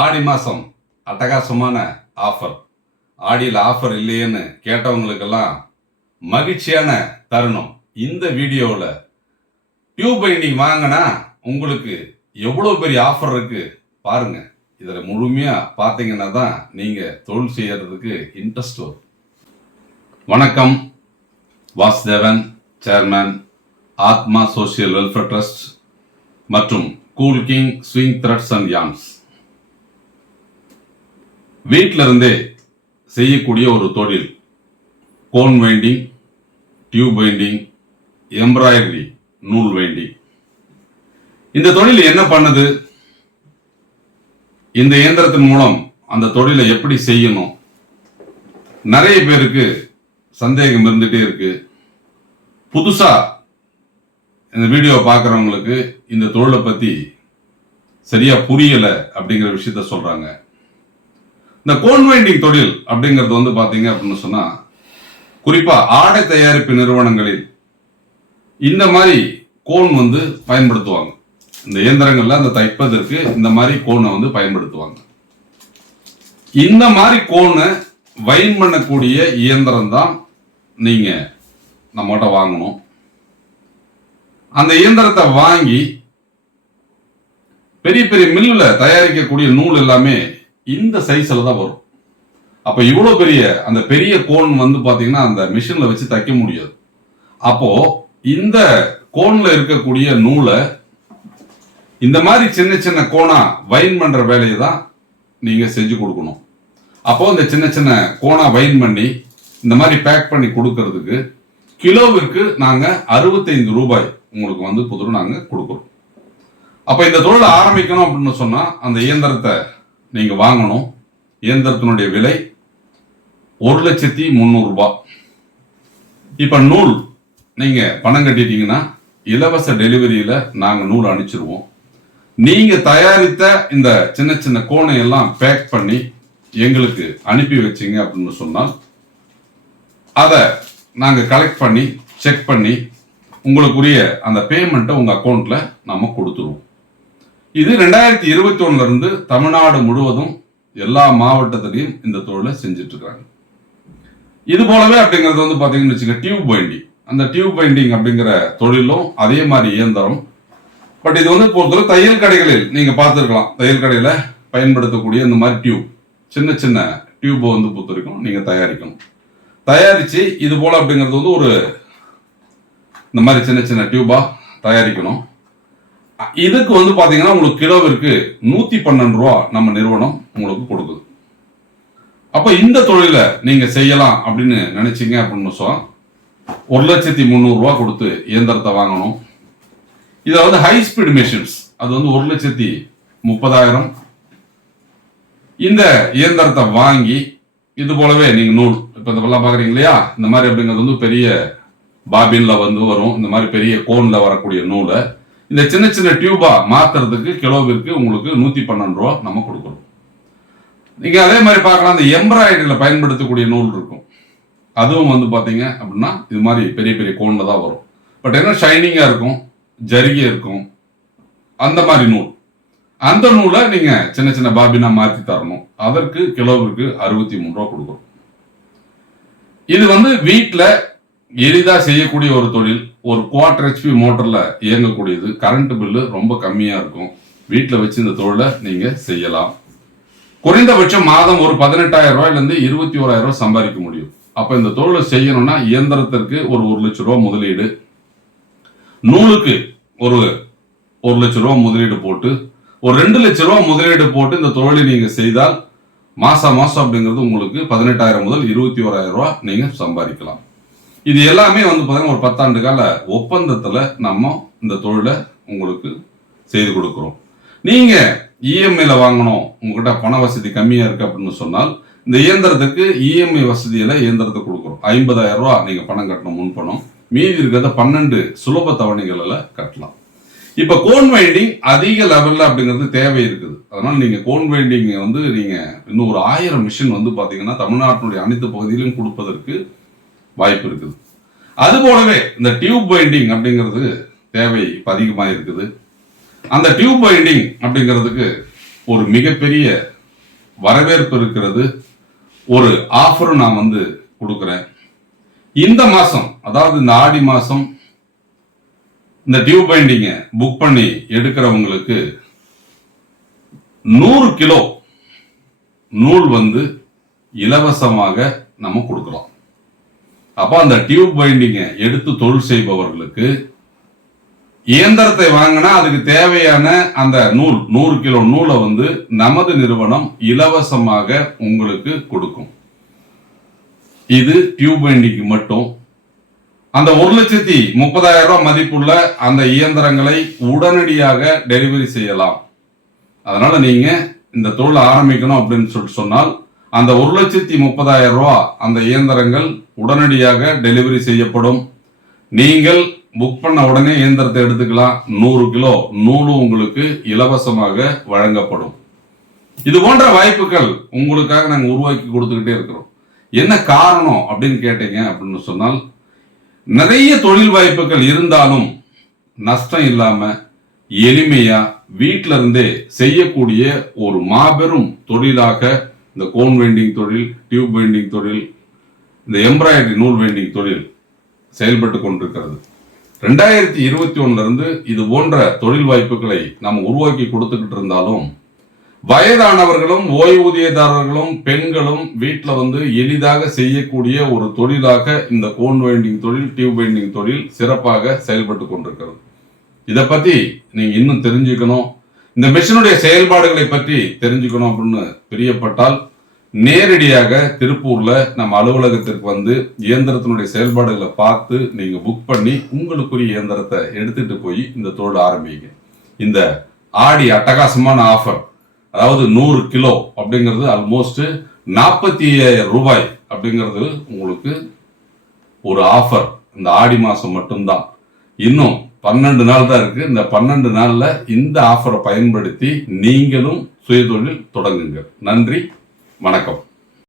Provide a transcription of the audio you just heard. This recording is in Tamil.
ஆடி மாதம் அட்டகாசமான ஆஃபர். ஆடியில் ஆஃபர் இல்லையேன்னு கேட்டவங்களுக்கெல்லாம் மகிழ்ச்சியான தருணம். இந்த வீடியோவில் டியூப் பைண்டிங் வாங்கினா உங்களுக்கு எவ்வளோ பெரிய ஆஃபர் இருக்கு பாருங்க. இதில் முழுமையாக பார்த்தீங்கன்னா தான் நீங்கள் தொழில் செய்யறதுக்கு இன்ட்ரெஸ்ட் வரும். வணக்கம், Vasudevan, chairman, Atma social welfare trust மற்றும் cool king swing threads and yarns. வீட்டில் இருந்தே செய்யக்கூடிய ஒரு தொழில் cone winding, tube winding, embroidery, நூல் வைண்டிங். இந்த தொழில் என்ன பண்ணுது? இந்த இயந்திரத்தின் மூலம் அந்த தொழிலை எப்படி செய்யணும்? நிறைய பேருக்கு சந்தேகம் இருந்துட்டே இருக்கு. புதுசா இந்த வீடியோ பார்க்குறவங்களுக்கு இந்த தொழிலை பத்தி சரியா புரியல அப்படிங்கிற விஷயத்த சொல்றாங்க. இந்த கோன் வைண்டிங் தொழில் அப்படிங்கிறது பாத்தீங்க அப்படின்னு சொன்னா, குறிப்பா ஆடை தயாரிப்பு நிறுவனங்களில் இந்த மாதிரி கோன் பயன்படுத்துவாங்க. இந்த இயந்திரங்கள்ல அந்த தைப்பதற்கு இந்த மாதிரி கோனை பயன்படுத்துவாங்க. இந்த மாதிரி கோனை வைன் பண்ணக்கூடிய இயந்திரம் தான் நீங்க நம்மகிட்ட வாங்கணும். அந்த இயந்திரத்தை வாங்கி பெரிய பெரிய மில்லுல தயாரிக்கக்கூடிய நூல் எல்லாமே இந்த சைஸ்ல தான் வரும். அப்ப இவ்வளவு பெரிய அந்த பெரிய கோன் பாத்தீங்கன்னா அந்த மிஷின்ல வச்சு தைக்க முடியாது. அப்போ இந்த கோன்ல இருக்கக்கூடிய நூலை இந்த மாதிரி சின்ன சின்ன கோனா வைன் பண்ற வேலையை தான் நீங்க செஞ்சு கொடுக்கணும். அப்போ இந்த சின்ன சின்ன கோனா வைன் பண்ணி இந்த மாதிரி பேக் பண்ணி கொடுக்கறதுக்கு கிலோவிற்கு நாங்க 65 ரூபாய் உங்களுக்கு புது நாங்க கொடுக்குறோம். அப்ப இந்த தொழிலை ஆரம்பிக்கணும் அப்படின்னு சொன்னா அந்த இயந்திரத்தை நீங்க வாங்கணும். இயந்திரத்தினுடைய விலை 1,300,000 ரூபாய். இப்ப நூல் நீங்க பணம் கட்டிட்டீங்கன்னா இலவச டெலிவரியில நாங்க நூல் அனுப்பிச்சிருவோம். நீங்க தயாரித்த இந்த சின்ன சின்ன கோனை எல்லாம் பேக் பண்ணி எங்களுக்கு அனுப்பி வச்சீங்க அப்படின்னு சொன்னால் அதை நாங்க கலெக்ட் பண்ணி செக் பண்ணி உங்களுக்குரிய அந்த பேமெண்ட்டை உங்க அக்கௌண்ட்ல நம்ம கொடுத்துருவோம். இது 2021 இருந்து தமிழ்நாடு முழுவதும் எல்லா மாவட்டத்திலையும் இந்த தொழிலை செஞ்சுட்டு இருக்காங்க. இது போலவே அப்படிங்கிறது பாத்தீங்கன்னு வச்சுக்க டியூப் பைண்டிங். அந்த டியூப் பைண்டிங் அப்படிங்கிற தொழிலும் அதே மாதிரி இயந்திரம். பட் இது பொறுத்தவரை தையல் கடைகளில் நீங்க பார்த்துருக்கலாம். தையல் கடையில பயன்படுத்தக்கூடிய இந்த மாதிரி டியூப், சின்ன சின்ன டியூப்பை பொறுத்த வரைக்கும் நீங்க தயாரிக்கணும். தயாரிச்சு இது போல அப்படிங்கிறது ஒரு இந்த மாதிரி சின்ன சின்ன டியூபா தயாரிக்கணும். இதுக்கு பாத்தீங்கன்னா உங்களுக்கு கிலோவிற்கு 112 ரூபா நம்ம நிறுவனம் உங்களுக்கு கொடுக்குது. அப்ப இந்த தொழிலை நீங்க செய்யலாம் அப்படின்னு நினைச்சீங்க அப்படின்னு சொன்னா 1,300,000 ரூபாய் கொடுத்து இயந்திரத்தை வாங்கணும். இதுல ஹை ஸ்பீட் மெஷின்ஸ் அது 1,30,000. இந்த இயந்திரத்தை வாங்கி இது போலவே நீங்க நூல் இப்ப இதெல்லாம் பாக்குறீங்க இல்லையா, இந்த மாதிரி அப்படிங்கிறது பெரிய பாபின்ல வரும். இந்த மாதிரி பெரிய கோன்ல வரக்கூடிய நூலை இந்த சின்ன சின்ன டியூபா மாத்துறதுக்கு கிலோவிற்கு உங்களுக்கு 112 ரூபா நம்ம கொடுக்குறோம். நீங்க அதே மாதிரி பார்க்கலாம், இந்த எம்ப்ராய்டரியில பயன்படுத்தக்கூடிய நூல் இருக்கும். அதுவும் பாத்தீங்க அப்படின்னா இது மாதிரி பெரிய பெரிய கோன்ல தான் வரும். பட் என்ன ஷைனிங்கா இருக்கும், ஜரிகை இருக்கும். அந்த மாதிரி நூல், அந்த நூலை நீங்க சின்ன சின்ன பாபினா மாத்தி தரணும். அதற்கு கிலோவிற்கு 63 ரூபா கொடுக்குறோம். இது வீட்டுல எளிதா செய்யக்கூடிய ஒரு தொழில். ஒரு 1/4 HP மோட்டர்ல இயங்கக்கூடியது. கரண்ட் பில்லு ரொம்ப கம்மியா இருக்கும். வீட்டுல வச்சு இந்த தொழிலை நீங்க செய்யலாம். குறைந்தபட்சம் மாதம் ஒரு 18,000 ரூபாயில இருந்து 21,000 ரூபாய் சம்பாதிக்க முடியும். அப்ப இந்த தொழிலை செய்யணும்னா இயந்திரத்திற்கு ஒரு 1,00,000 ரூபாய் முதலீடு, நூலுக்கு ஒரு 1,00,000 ரூபாய் முதலீடு போட்டு ஒரு 2,00,000 ரூபாய் முதலீடு போட்டு இந்த தொழிலை நீங்க செய்தால் மாசம் அப்படிங்கிறது உங்களுக்கு 18,000 முதல் 21,000 ரூபாய் நீங்க சம்பாதிக்கலாம். இது எல்லாமே பாத்தீங்கன்னா ஒரு 10 ஆண்டு கால ஒப்பந்தத்துல நம்ம இந்த தொழிலை உங்களுக்கு செய்து கொடுக்கிறோம். நீங்க இஎம்ஐல வாங்கணும், உங்ககிட்ட பண வசதி கம்மியா இருக்கு அப்படின்னு சொன்னால் இந்த இயந்திரத்துக்கு இஎம்ஐ வசதியில இயந்திரத்தை கொடுக்குறோம். 50,000 ரூபாய் நீங்க பணம் கட்டணும், முன்பணம். மீதி இருக்கிறத 12 சுலப தவணைகள்ல கட்டலாம். இப்ப கோன் வைண்டிங் அதிக லெவல்ல அப்படிங்கிறது தேவை இருக்குது. அதனால நீங்க கோன் வைண்டிங் நீங்க இன்னும் ஒரு 1000 மிஷின் பாத்தீங்கன்னா தமிழ்நாட்டினுடைய அனைத்து பகுதியிலும் கொடுப்பதற்கு வாய்ப்பு இருக்குது. அது போலவே இந்த டியூப் பைண்டிங் அப்படிங்கிறது தேவை அதிகமாக இருக்குது. அந்த டியூப் பைண்டிங் அப்படிங்கிறதுக்கு ஒரு மிகப்பெரிய வரவேற்பு இருக்கிறது. ஒரு ஆஃபரும் நான் கொடுக்குறேன். இந்த மாசம், அதாவது இந்த ஆடி மாசம் இந்த டியூப் பைண்டிங்கை புக் பண்ணி எடுக்கிறவங்களுக்கு 100 கிலோ நூல் இலவசமாக நம்ம கொடுக்கிறோம். அப்போ அந்த டியூப் பைண்டிங்கை எடுத்து தொழில் செய்பவர்களுக்கு இயந்திரத்தை வாங்கினா அதுக்கு தேவையான அந்த நூல் 100 கிலோ நூலை நமது நிறுவனம் இலவசமாக உங்களுக்கு கொடுக்கும். இது டியூப் பைண்டிங் மட்டும். அந்த 1,30,000 ரூபாய் மதிப்புள்ள அந்த இயந்திரங்களை உடனடியாக டெலிவரி செய்யலாம். அதனால நீங்க இந்த தொழில் ஆரம்பிக்கணும் அப்படின்னு சொன்னால் அந்த 1,30,000 ரூபாய் அந்த இயந்திரங்கள் உடனடியாக டெலிவரி செய்யப்படும். நீங்கள் புக் பண்ண உடனே இயந்திரத்தை எடுத்துக்கலாம். 100 கிலோ நூலும் உங்களுக்கு இலவசமாக வழங்கப்படும். இது போன்ற வாய்ப்புகள் உங்களுக்காக நாங்கள் உருவாக்கி கொடுத்துக்கிட்டே இருக்கிறோம். என்ன காரணம் அப்படின்னு கேட்டீங்க அப்படின்னு சொன்னால், நிறைய தொழில் வாய்ப்புகள் இருந்தாலும் நஷ்டம் இல்லாம எளிமையா வீட்டில இருந்தே செய்யக்கூடிய ஒரு மாபெரும் தொழிலாக இந்த கோன் வெண்டிங் தொழில், டியூப் வெண்டிங் தொழில், இந்த எம்ப்ராய்டரி நூல் வெண்டிங் தொழில் செயல்பட்டு கொண்டிருக்கிறது. 2021 இருந்து இது போன்ற தொழில் வாய்ப்புகளை நாம் உருவாக்கி கொடுத்துக்கிட்டு இருந்தாலும், வயதானவர்களும் ஓய்வூதியதாரர்களும் பெண்களும் வீட்டில் எளிதாக செய்யக்கூடிய ஒரு தொழிலாக இந்த கோன் வெண்டிங் தொழில், டியூப் வெண்டிங் தொழில் சிறப்பாக செயல்பட்டு கொண்டிருக்கிறது. இதை பத்தி நீங்க இன்னும் தெரிஞ்சுக்கணும், இந்த மிஷினுடைய செயல்பாடுகளை பற்றி தெரிஞ்சுக்கணும் அப்படின்னு பிரியப்பட்டால் நேரடியாக திருப்பூர்ல நம்ம அலுவலகத்திற்கு இயந்திரத்தினுடைய செயல்பாடுகளை பார்த்து நீங்க புக் பண்ணி உங்களுக்குரிய இயந்திரத்தை எடுத்துட்டு போய் இந்த தொழில் ஆரம்பிங்க. இந்த ஆடி அட்டகாசமான ஆஃபர், அதாவது 100 கிலோ அப்படிங்கிறது ஆல்மோஸ்ட் 45,000 ரூபாய் அப்படிங்கிறது உங்களுக்கு ஒரு ஆஃபர். இந்த ஆடி மாசம் மட்டும்தான், இன்னும் 12 நாள் தான் இருக்கு. இந்த 12 நாள்ல இந்த ஆஃபரை பயன்படுத்தி நீங்களும் சுயதொழில் தொடங்குங்க. நன்றி, வணக்கம்.